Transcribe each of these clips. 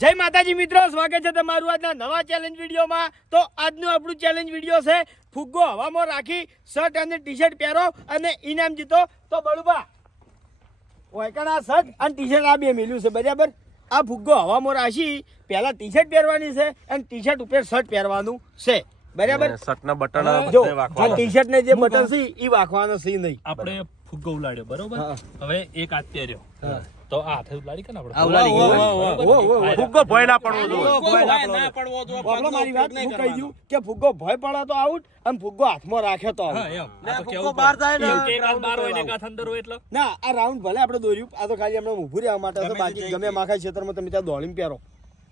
જય માતાજી મિત્રો, સ્વાગત છે તમારું આજના નવા ચેલેન્જ વિડીયોમાં। તો આજનું આપણું ચેલેન્જ વિડીયો છે ફુગ્ગો હવામાં રાખી શર્ટ અને ટી-શર્ટ પહેરો અને ઇનામ જીતો। તો બળુબા ઓયકણા શર્ટ અને ટી-શર્ટ આ બે મેલ્યું છે બરાબર। આ ફુગ્ગો હવામાં રાખી પહેલા ટી-શર્ટ પહેરવાની છે અને ટી-શર્ટ ઉપર શર્ટ પહેરવાનું છે બરાબર। શર્ટના બટન જો આ ટી-શર્ટ ને જે બટન છે ઈ વાખવાનો છે નહીં। આપણે ફુગ્ગો ઉલાડ્યો બરોબર। હવે એક હાથ પહેર્યો તો આ હાથે ઉલાડી કે આપણે ફુગ્ગો ભય ના પડવો જોઈએ। આપણે મારી વાત હું કહી દઉં કે ફુગ્ગો ભય પડે તો આઉટ અને ફુગ્ગો હાથમાં રાખે તો આઉટ। ફુગ્ગો બહાર જાય ને એક હાથ બહાર હોય ને એક હાથ અંદર હોય એટલે ના આ રાઉન્ડ ભલે આપણે દોર્યું, આ તો ખાલી આપણે ઊભું રહેવા માટે છે। બાકી ગમે માખા ક્ષેત્રમાં તમે ત્યાં દોડીને પહેરો,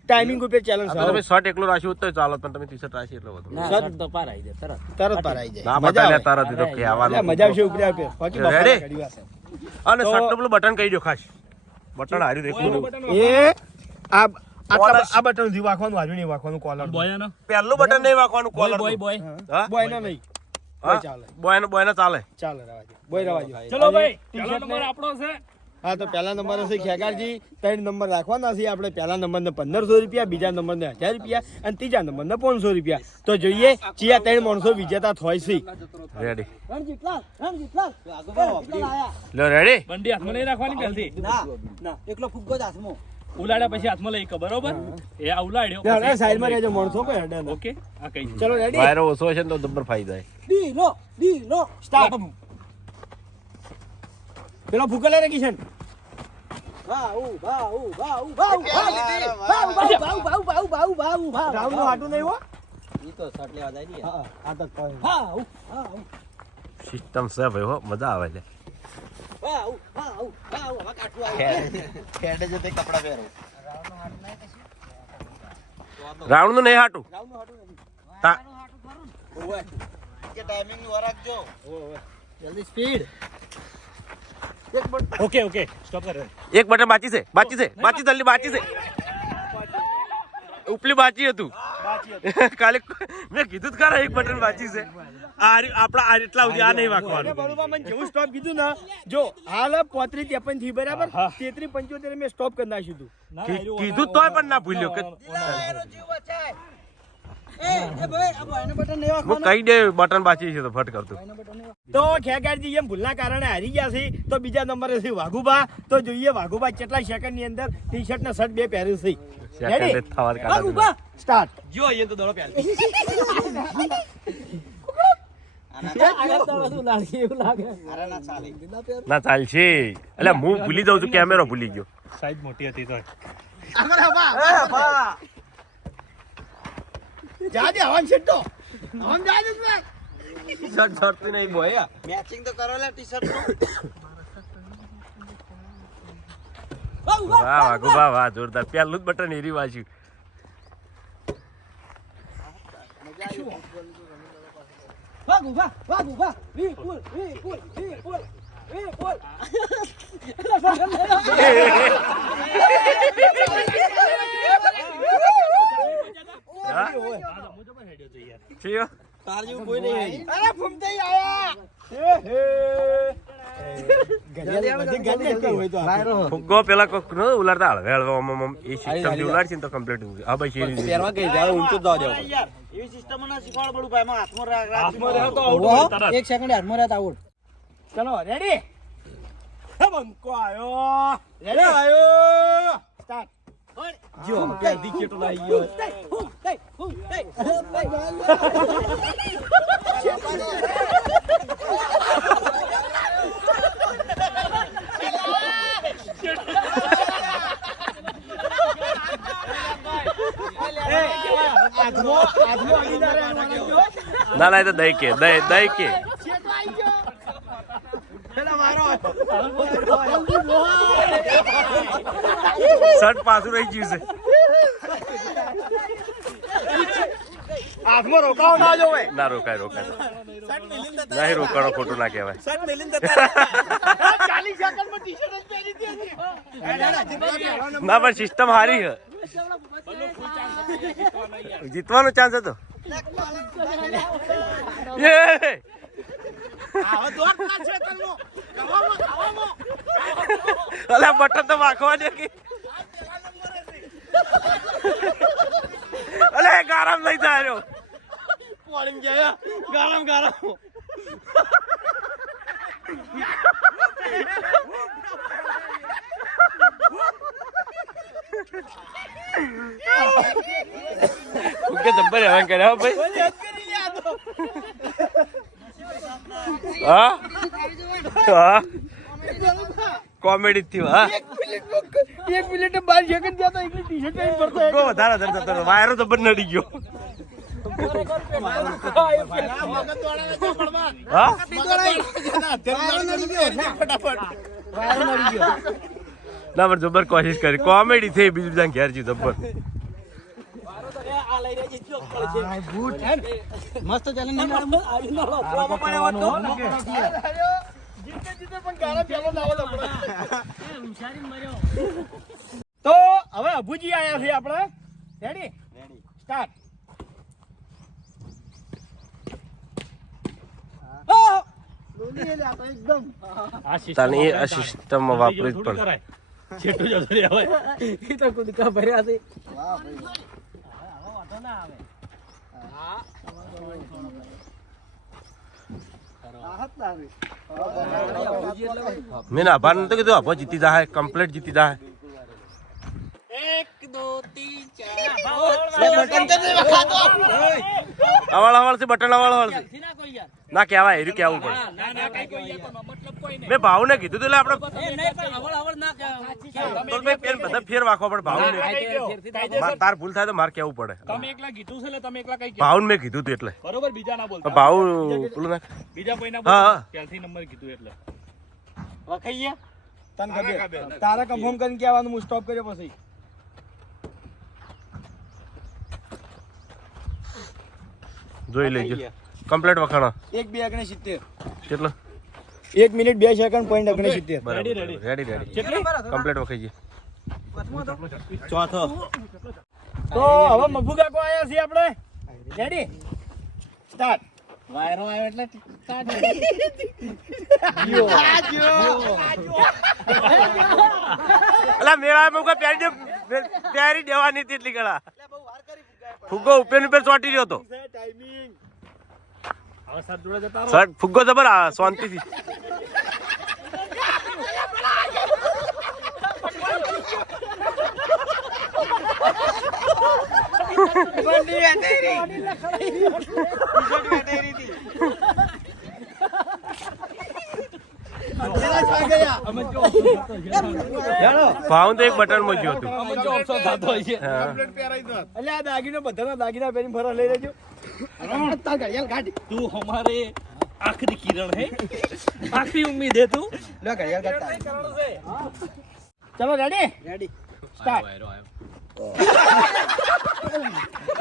ટાઈમિંગ ઉપર ચેલેન્જ છે। તમે શર્ટ એકલો રાખ્યું તો ચાલો, પણ તમે ટી-શર્ટ રાશી એટલે વધુ શર્ટ તો પાર આવી જાય, તરત પાર આવી જાય। ના મજા બતાલે આવે, તરત તો કહેવાનું મજા આવશે ઉપર આપે બાકી બપોરે Ready? ઘડી વાસે। અને શર્ટનું પેલું બટન કહી દો ખાસ, બટન હાર્યું એકલું એ આ આ બટન થી વાખવાનું, હાજુ નહીં વાખવાનું, કોલર બોયનો પહેલું બટન નહીં વાગવાનું કોલર બોય બોય હા બોય ના નહીં, બોય ચાલે, બોય ને ચાલે ચાલે રવાજો, બોય રવાજો। ચલો ભાઈ, ટી-શર્ટ પહેલો નંબર આપણો છે। હા તો પહેલા નંબર હશે ખેગારજી, 3 નંબર રાખવાના છે આપણે। પહેલા નંબરને 1500 રૂપિયા, બીજા નંબરને 1000 રૂપિયા અને ત્રીજા નંબરને 500 રૂપિયા। તો જોઈએ ચિયા 3 માણસો વિજેતા થાય છે। રેડી લો રેડી બંડી હાથમાં નહીં રાખવાની પહેલથી એકલો ફુગ્ગો જ હાથમાં ઉલાડ્યા પછી હાથમાં લઈ કે બરોબર એ આ ઉલાડ્યો અરે સાઈડમાં રહેજો માણસો કોઈ હડે ના। ઓકે આ કઈ ચલો રેડી, વાયરો ઓછો છે ને તો જબ્બર ફાઈ જાય। ડીલો સ્ટાર્ટ। પેલો ફૂકો લે રે કિશન, રાઉન્ડ નું હાટું નહીં હો। ઈ તો શર્ટ લેવા જાય ને હા આદત પડે। સિસ્ટમ છે ભાઈ, હો મજા આવે છે। ખેડે જતે કપડા પહેરો રાઉન્ડ નું નહીં હાટું કે ટાઈમિંગ નું રાખજો જલ્દી સ્પીડ ઓકે ઓકે સ્ટોપ કર એક બટન બાકી છે જલ્દી બાકી છે ઉપલી બાકી હતું કાલે મેં કીધું જ ખરા એક બટન બાકી છે। આપડા એટલા સુધી આ નહીં વાગવાનું। બરોબર, મને જેવું સ્ટોપ કીધું ને, જો હાલ 35 53 થી બરાબર, 33 75 મેં સ્ટોપ કરી નાખ્યું હતું। કીધું તોય પણ ના ભૂલ્યો કે હું કહી દે બટન બાકી છે તો ફટ કરતું। તો ખેગારજી એમ ભૂલના કારણે હારી ગયા છે। તો બીજા નંબરે છે વાઘુબા। તો જોઈએ વાઘુબા કેટલા સેકન્ડ ની અંદર ટી-શર્ટ ને શર્ટ બે પહેર્યું છે। સેકન્ડ થવા કાઢા સ્ટાર્ટ। જો અહીંયા તો દડો પહેલ ના ચાલશે એટલે હું ભૂલી જાઉં છું, કેમેરો ભૂલી ગયો। સાઈઝ મોટી હતી તો જાજે હવાન છેટો, હવાન જાજે ને। ટી-શર્ટ છોડતી નહીં બોય। મેચિંગ તો કરો લે ટી-શર્ટ વાહ વાઘુબા વાહ, જોરદાર। પહેલું જ બટન હેરી વાંચ્યું। તાર જેવું કોઈ નહીં અરે ફૂમતાઈ આયા, ફુગ્ગો પેલા કોક નો ઉલાડતા હળવે હળવે એ સિસ્ટમ થી ઉલાડશે ને તો કમ્પ્લીટ હા ભાઈ શેરી પહેરવા કઈ જાય ઊંચો દવા દેવો યાર એવી સિસ્ટમ ના શીખવાડ પડું ભાઈ માં હાથમાં હાથમાં રહે તો આઉટ તરત એક સેકન્ડ હાથમાં રહેતા આઉટ ચલો રેડી, બંકો આયો, રેડી આયો, સ્ટાર્ટ। જો કેદી કેટલો આવી ગયો ના ના એ તો દઈ કે દઈ કે શર્ટ પાછું રહી ગયું છે। હાથમાં રોકાવ ના જોવે, ના રોકાય નહીં રોકાણો ખોટું ના કહેવાય। 40 સેકન્ડમાં ટી-શર્ટ જ પહેરી હતી। ના પણ સિસ્ટમ હારી છે, જીતવાનો ચાન્સ હતો। અલા બટન તો વાખવા દે કે લઈ જાય પોણી ગયા ગાળમ ગાળમ કે જબ્બર હેરાન કર્યા ભાઈ હા હા કોમેડી થી હા 1 મિનિટ 12 સેકન્ડ થયા તો એકલી ટી-શર્ટ પહેરીને ફરતો ફુગ્ગો વધારે જતો હતો વાયરો જબ્બર નડી ગયો હા ના પણ જબ્બર કોશિશ કરી કોમેડી થઈ બીજું બધા ઘેર જી જબ્બર મસ્ત ચેલેન્જ તો હવે અભુજી આયા છે આપણે રેડી સ્ટાર્ટ તને એ સિસ્ટમમાં વાપરી જ પડે છેટું જતો રે હવે એ તો કુદકા ભર્યા છે મેં આભાર નતો કીધું આભો જીતી જાય કમ્પ્લીટ જીતી જાય 1 2 3 અવળ અવળ થી બટન અવળ અવળ થી ના કહેવાય એરું કેવું પડે મેં ભાવ ને કીધું તું એટલે આપણે બધા ફેર વાખવા પડે ભાવ તાર ભૂલ થાય તો મારે કેવું પડે તમે એકલા કીધું છે એટલે તમે એકલા કઈ ભાવ મેં કીધું તું એટલે બરોબર બીજા ના બોલતા ભાવ પેલું ના બીજા કોઈ ના હા, બોલતા હા. ત્યારથી નંબર કીધું એટલે વખાઈએ તને ખબર તારા કન્ફર્મ કરીને કહેવાનું હું સ્ટોપ કર્યો પછી જોઈ લેજો કમ્પ્લીટ વખાણો 1 2 69 કેટલો 1 મિનિટ 2 સેકન્ડ પોઈન્ટ 69 બરાબર રેડી રેડી કમ્પ્લીટ વખાઈ ગઈ ચોથો તો હવે મફુ કાકો આયા છે આપણે રેડી સ્ટાર્ટ વાયરો આવ્યો એટલે સ્ટાર્ટ અલા મેળામાં કોઈ પ્યારી દેવાની હતી એટલી ગળા ફુગ્ગો ઉપર ઉપર ચોટી રહ્યો તો ટાઈમિંગ હવે સાત જોડે જતા રહો સર ફુગ્ગો જબર શાંતિથી ભાવ તો એક બટન માં ગયું હતું હા. એટલે આ દાગીનો બધાના દાગીના પહેરીને ફરવા લઈ લેજો તું हमारे आखिरी किरण है आखिरी उम्मीद है तू ચલો રેડી સ્ટાર્ટ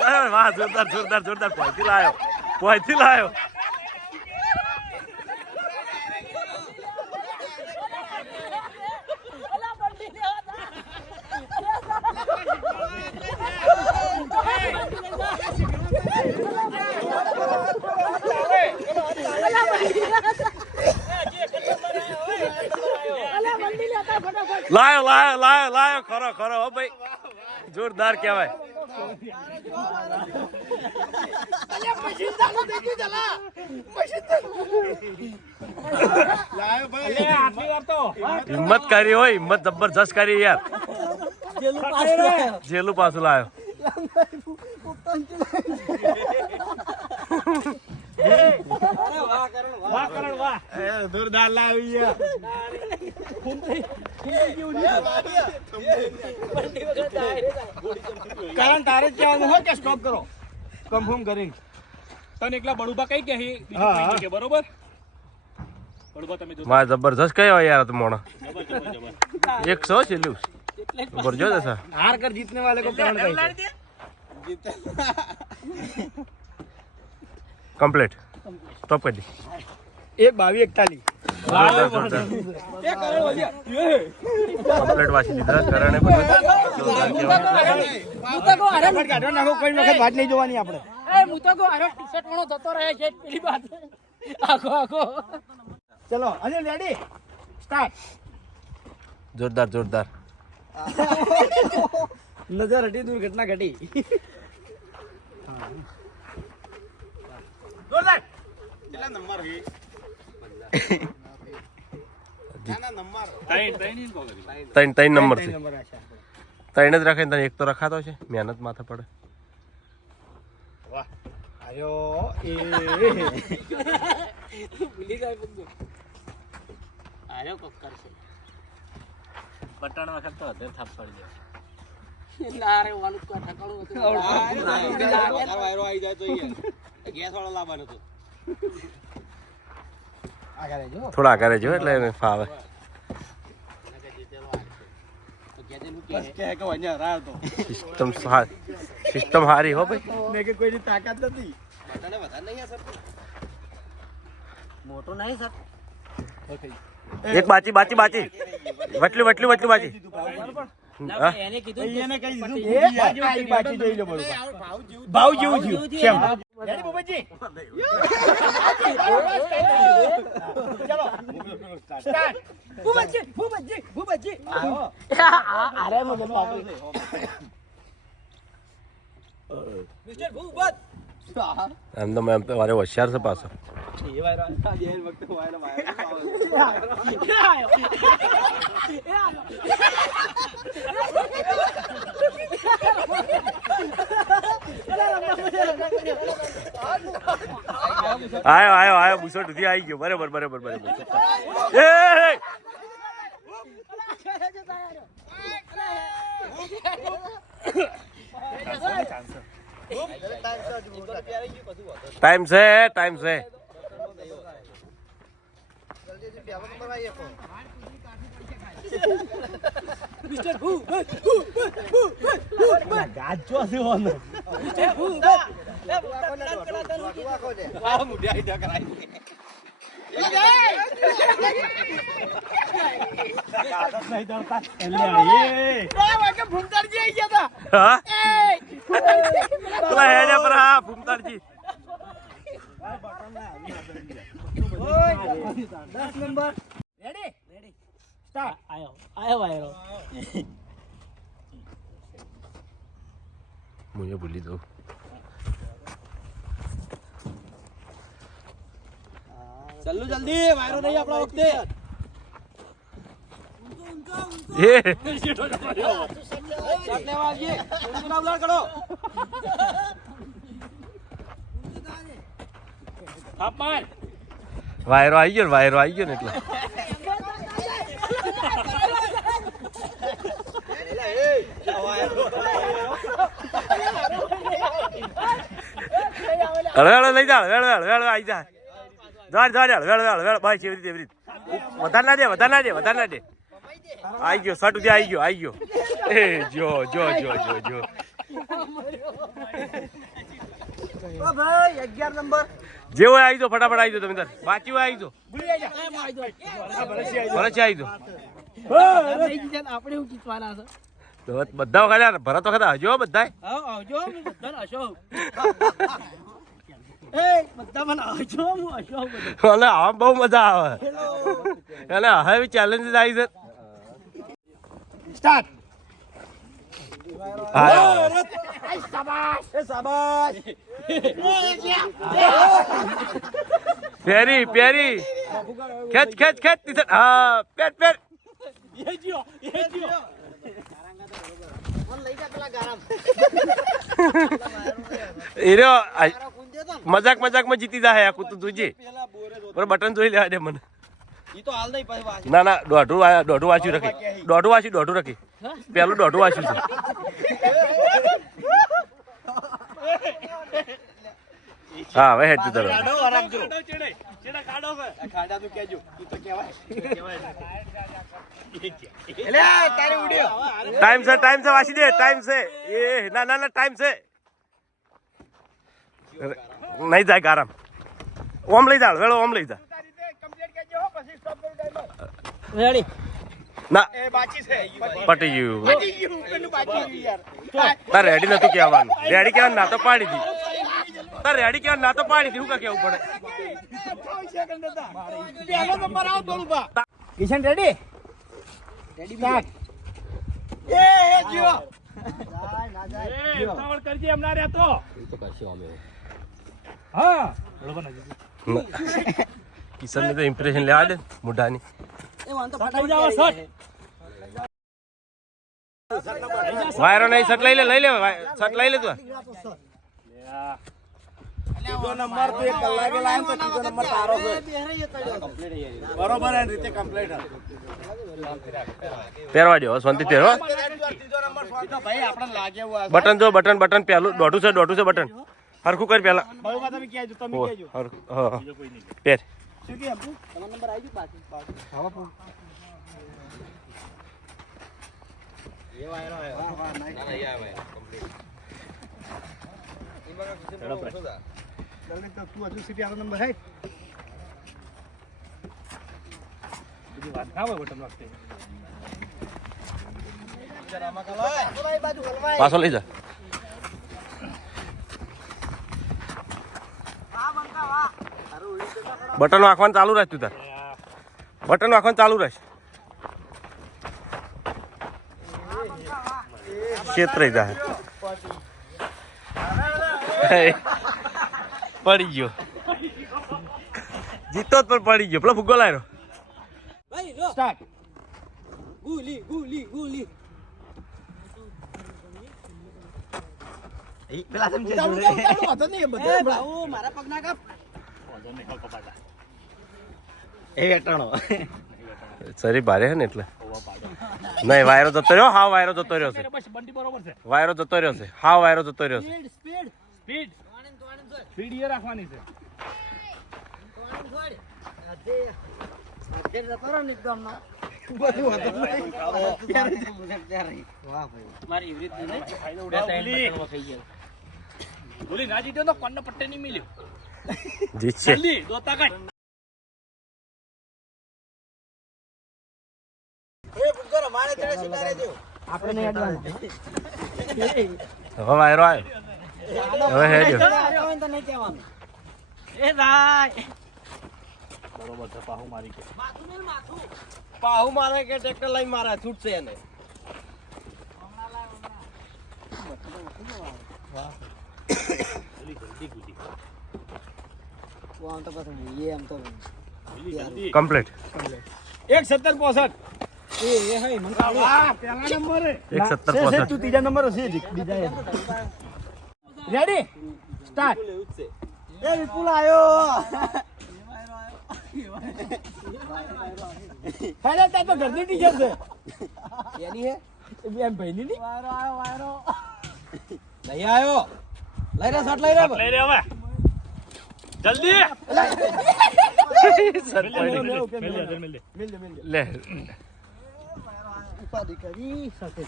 અરે વાહ જોરદાર જોરદાર જોરદાર પહોંચી લાયો લાયો ખરો ખરો હો ભાઈ જોરદાર કહેવાય હિંમત કરી હોય હિંમત જબરજસ્ત કરી યાર જેલું પાછું લાયો જોરદાર લાવી કારણ તારે જ કહેવાનું હોય કે સ્ટોપ કરો કન્ફર્મ કરીને તને એકલા બળુબા કઈ કે બીજું હા, કોઈ હા. નહીં કે બરોબર બળુબા તમે જો મારે જબરજસ્ત કયો યાર તો મોણા જબર 100 છેલ્લું જબરજસ્ત હશે हार कर जीतने वाले को प्राण कहते हैं કમ્પ્લીટ સ્ટોપ કરી દી 1 22 કમ્પ્લીટ વાંચી દીધા કરણે પણ फटाफट काढो नाखो कोई वखत વાત નહીં જોવાની આપણે ચલો અનિલ રેડી સ્ટાર્ટ જોરદાર જોરદાર નજર હટી દૂર ઘટના ઘટી કેટલા નંબર છે? ના નંબર ત્રણ નંબર છે. ત્રણ જ રાખે ને એક તો રખાતો છે. મહેનત માથે પડે. આયો એ ભૂલી જાય ફુગ્ગો. આયો કોક કરશે. પટાણ વખત તો હદે થાપ પડી જાય. ના રે વાનું કા ઠકાણું હતું. વાયરો આવી જાય તો યાર ગેસ વાળો લાવવાનો હતો. થોડા આગળ જો એટલે એને ફાવે. સિસ્ટમ સારી હો ભાઈ. મેં કે કોઈની તાકાત નથી. બટાને વધારે નહીં આ સર. મોટો નહીં સર. એક બાચી વટલી બાચી. ના એને કીધું કે એને કહી દીધું એ આઈ બાકી જોઈ લો બરોબર. ભાવ જેવું થયું કેમ રેડી બુબજી ચલો સ્ટાર્ટ બુબજી આવો અરે મને બાપુ મિસ્ટર ભૂપત એમ તો મેં વારે હોશિયાર છે પાછો. એ વાયરો આ જે વખતે વાયરો આયો બુસોટ સુધી આવી ગયો. બરાબર. એ ટાઈમ છે. મિસ્ટર ભૂપત ગાજો છે ઓનો મિસ્ટર ભૂપત આ મુઢી આઈડિયા કરાવી. હા પેલા હેડે પર હા ફૂમતાડજી. 10 નંબર રેડી સ્ટાર્ટ આયો વાયરો મુझे ભૂલી દો. ચાલુ જલ્દી વાયરો નહીં આપણા વખતે. એ શોટ લેવા આવીએ. થોડું નામ લાડ કરો. થાપ માર. વાયરો આવી ગયો ને એટલે હળવેળો લઈ જા. હળવેળો આવી જા. વેળ ભાઈ છે એવી રીતે વધારે ના દે. આવી ગયો સટ ઉધી આવી ગયો. એ જો ઓ ભાઈ 11 નંબર. જે હોય આવી દો ફટાફટ આવી દો તમે તાર. બાકી હોય આવી દો. ભૂલી જા ભલે છે આવી દો. આપણે હું કીધવાના છે તો બધા વખત ભરત વખત હજો બધા આવજો હું બધાને હશો એ બધા મને હશો હું હશો બધું અને આવા બહુ મજા આવે. અને હવે ચેલેન્જ આવી છે. સ્ટાર્ટ શાબાશ. પેરી ખેચ હા પેર મજાકમાં જીતી જાય. આ કૂતું તુજી બટન જોઈ લેવા દે મને. ઈ તો હાલ નહીં પછી વાંચી. ના દોઢું વાંચ્યું રાખી. દોઢું રાખી. પેલું દોઢું વાંચ્યું છે. હા હવે હેડ તું ખાડા તું કેજો. ઈ તો કહેવાય. એટલે તારે ઉડ્યો. ટાઈમ છે વાંચી દે. ટાઈમ છે એ ના ટાઈમ છે. નહીં જાય ગારામ. ઓમ લઈ જા. વેળો ઓમ લઈ જા. રેડી ના એ બાકી છે પટી ગયું. પેલું બાકી રહ્યું યાર તાર રેડી નતું કહેવાનું. રેડી કહેવાનું ના તો પાડી દી. તાર રેડી કહેવાનું ના તો પાડી દી. શું કા કેવું પડે. પહેલો નંબર આવો દોલુબા. કિશન રેડી સ્ટાર્ટ એ જીઓ ઉતાવળ કરજે એમ ના રહેતો. હા બરોબર નથી કિશન ને તો ઇમ્પ્રેશન લેવા દે મોઢાની થઈ જાવ શર્ટ વાયરો નહીં શર્ટ લઈ લે શર્ટ લઈ લે તું ત્રીજો નંબર તો એક કલાકે લાવ્યો તો ત્રીજો નંબર તારો છે બરોબર એ રીતે કમ્પ્લીટ પહેરવા દો શાંતિ પહેરવા ત્રીજો નંબર તો ભાઈ આપણે લાગે એવું આ બટન જો બટન પહેલું દોઢું છે બટન હરખું કર પહેલા બળુબા તમે કહેજો તમે કહેજો હા પહેર શું કે આપું તમારો નંબર આવી ગયો પાછી એ વાયરો આવ્યો ના ના એ આવે કમ્પ્લીટ જલ્દી તો તું હજુ સીટી આનો નંબર હે બીજી વાત ના હોય બટન વખતે પાછો લઈ જા બટન વાંખવાનું ચાલુ રાખ તું તાર બટન વાંખવાનું ચાલુ રાખ ક્ષેત્ર જાય પડી ગયો જીતો જ પણ પડી ગયો પેલો ફુગ્ગો લાવ્યો સ્ટાર્ટ પેલા સમજે વાંધો નહીં, એ બધું મારા પગ ના કાપ એ વેટાણો શરીર ભારે છે ને એટલે નહીં વાયરો જતો રહ્યો હા વાયરો જતો રહ્યો છે બસ બંડી બરોબર છે વાયરો જતો રહ્યો છે હા વાયરો જતો રહ્યો છે સ્પીડ સ્પીડ સ્પીડ એ રાખવાની છે મારી એવી રીત નહીં બોલી ના જીત્યો તો કોણને પટ્ટે નહીં મિલ્યો જીતશે જલ્દી દોતા કાઢ આપણે નહીં અડવાનું હવે વાયરો આવ્યો હવે હેડ્યો તો નહીં કહેવાનું એ રાય બરોબર છે પાહુ મારી કે પાહુ મારે કે ટ્રેક્ટર લઈને મારે છૂટશે એને જલ્દી જલ્દી ગુજી આમ તો પછી એ આમ તો જલ્દી જલ્દી કમ્પ્લીટ 1:17:65 એ હે મને વાહ પહેલા નંબરે 1:17:65 તું ત્રીજા નંબર હશે બીજા રેડી સ્ટાર્ટ એ વિપુલ આયો ફાઈનલ તાર તો ઘરની ટી-શર્ટ છે એની હે એમ ભાઈની ની વાયરો આયો વાયરો લઈ આયો લઈ રે શર્ટ લઈ રે લઈ રે હવે જલ્દી મિલ દે લે ઉપાધિ કરી સાથે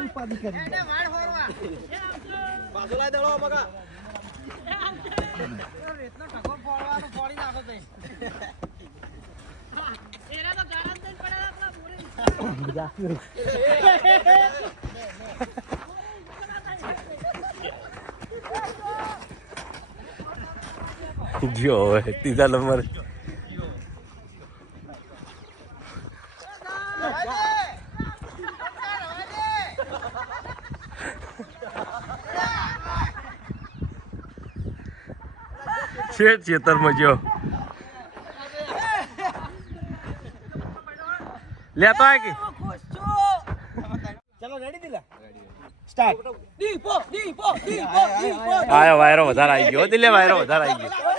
ઉપાધિ કરી પાછો લાઈ દેડો બગા જો હવે ત્રીજા નંબર ખેતરમાં જો લેતો આ કે ચલો રેડી દિલા સ્ટાર્ટ દીપો દીપો દીપો દીપો આયો વાયરો વધારે આવી ગયો દિલે વાયરો વધારે આવી ગયો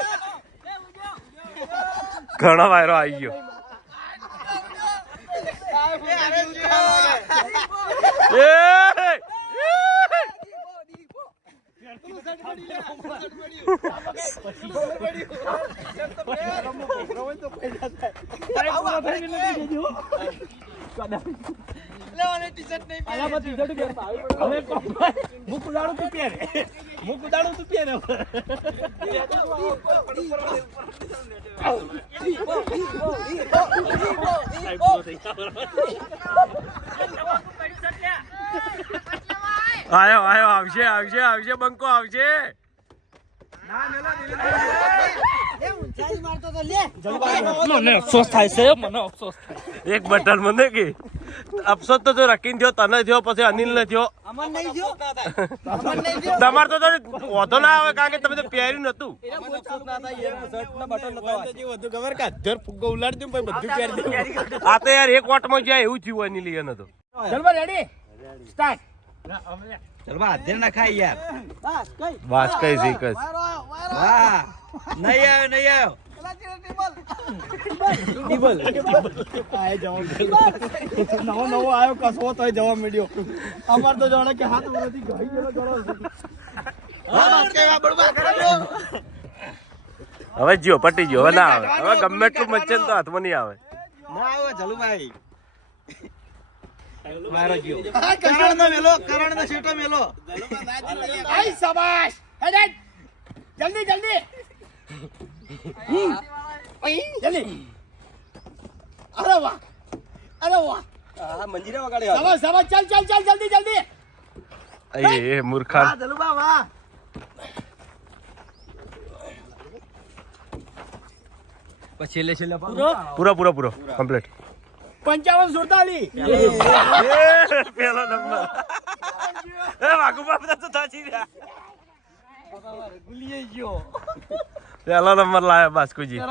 ઘણો વાયરો આવી ગયો આયો આયો આવશે આવશે આવશે બંકો આવશે મને અફસોસ થાય છે મને અફસોસ થાય એક બટન મને કે અફસોસ તો જો રકીન થયો, તને થયો, પછી અનિલ ને થયો. અમન નહીં જો તમારે તો વધો ના આવે કારણ કે તમે તો પહેર્યું નતું. વધુ ખબર કે અધર ફુગ્ગો ઉલાડી દઉં પછી બધું પહેરી દઉં. આ તો યાર એક વોટમાં જ્યાં એવું થયું અનિલ એને તો. ચલ બા રેડી સ્ટાર્ટ. ચલ બા હાથ ના ખાઈ યાર વાસ કઈ છે કઈ. વાહ નહીં આવ્યો નહીં આવ્યો નવો નવો આવ્યો કસવો તોય જવા મળ્યો. અમાર તો જાણે કે હાથ વરથી ગઈ ગયેલો ગળો હવે જીઓ પટી ગયો, હવે ના આવે. હવે ગમે એટલું મચ્છર તો હાથમાં નહીં આવે. ના આવે જલુભાઈ મારો ગયો કરણ નો મેલો કરણ નો શેટો મેલો આઈ શાબાશ હેડ હેડ જલ્દી જલ્દી જલ્દી. અરે વાહ અરે વાહ આ મંજીરા વગાડે શાબાશ શાબાશ ચાલ ચાલ ચાલ જલ્દી જલ્દી. એ મૂર્ખા. જલુભા વાહ પછી છેલ્લે છેલ્લે પૂરો કમ્પ્લીટ. 55-47. પેલો નંબર. એ વાઘુબા બધા તો થાચી રહ્યા. ગુલીએ ગયો પેલો નંબર લાયો બાસ્કુજી.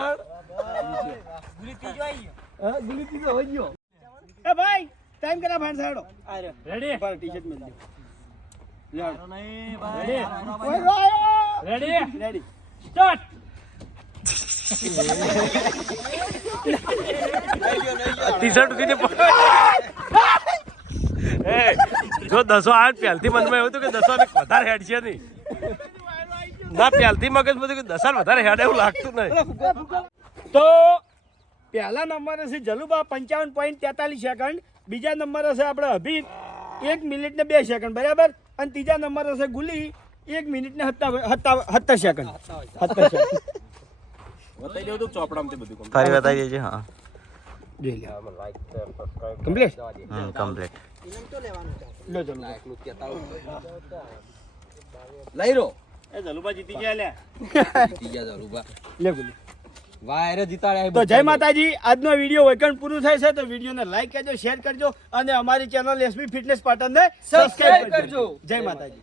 ગુલી ત્રીજો આવી ગયો ગુલી ત્રીજો હોય ગયો એ ભાઈ ટાઈમ કરા ભાન સાડો રેડી પર ટી-શર્ટ મેલ દે. નહીં રેડી ભાઈ રેડી રેડી સ્ટાર્ટ. ટી-શર્ટ ઉઠીને એ જો 10 આઠ પહેલથી મનમાં એવું હતું કે 10 ને વધારે હેડ છે નહીં. ના પહેલથી મગજમાં હતું કે 10 વધારે હેડ એવું લાગતું નહીં. તો પહેલા નંબરે છે જલુબા 55.43 સેકન્ડ, બીજા નંબરે છે આપણે અભિન 1 મિનિટ ને 2 સેકન્ડ બરાબર, અને ત્રીજા નંબરે છે ગુલી 1 મિનિટ ને 70 સેકન્ડ. 70 સેકન્ડ બતાવી દઉં તું ચોપડામાં તે બધું ફરી બતાવી દેજો. હા કમ્પ્લીટ. કમ્પ્લીટ. લો જલુબા લઈ રો એ જલુબા જીતી ગયા લે. ત્રીજા જલુભા લે ગુલી. વાહ અરે જીતાડ્યા તો જય માતાજી. આજનો વિડીયો વૈકણ પૂરું થાય છે તો વિડીયોને લાઈક કરજો, શેર કરજો અને અમારી ચેનલ એસબી ફિટનેસ પાટણને સબસ્ક્રાઇબ કરજો. જય માતાજી.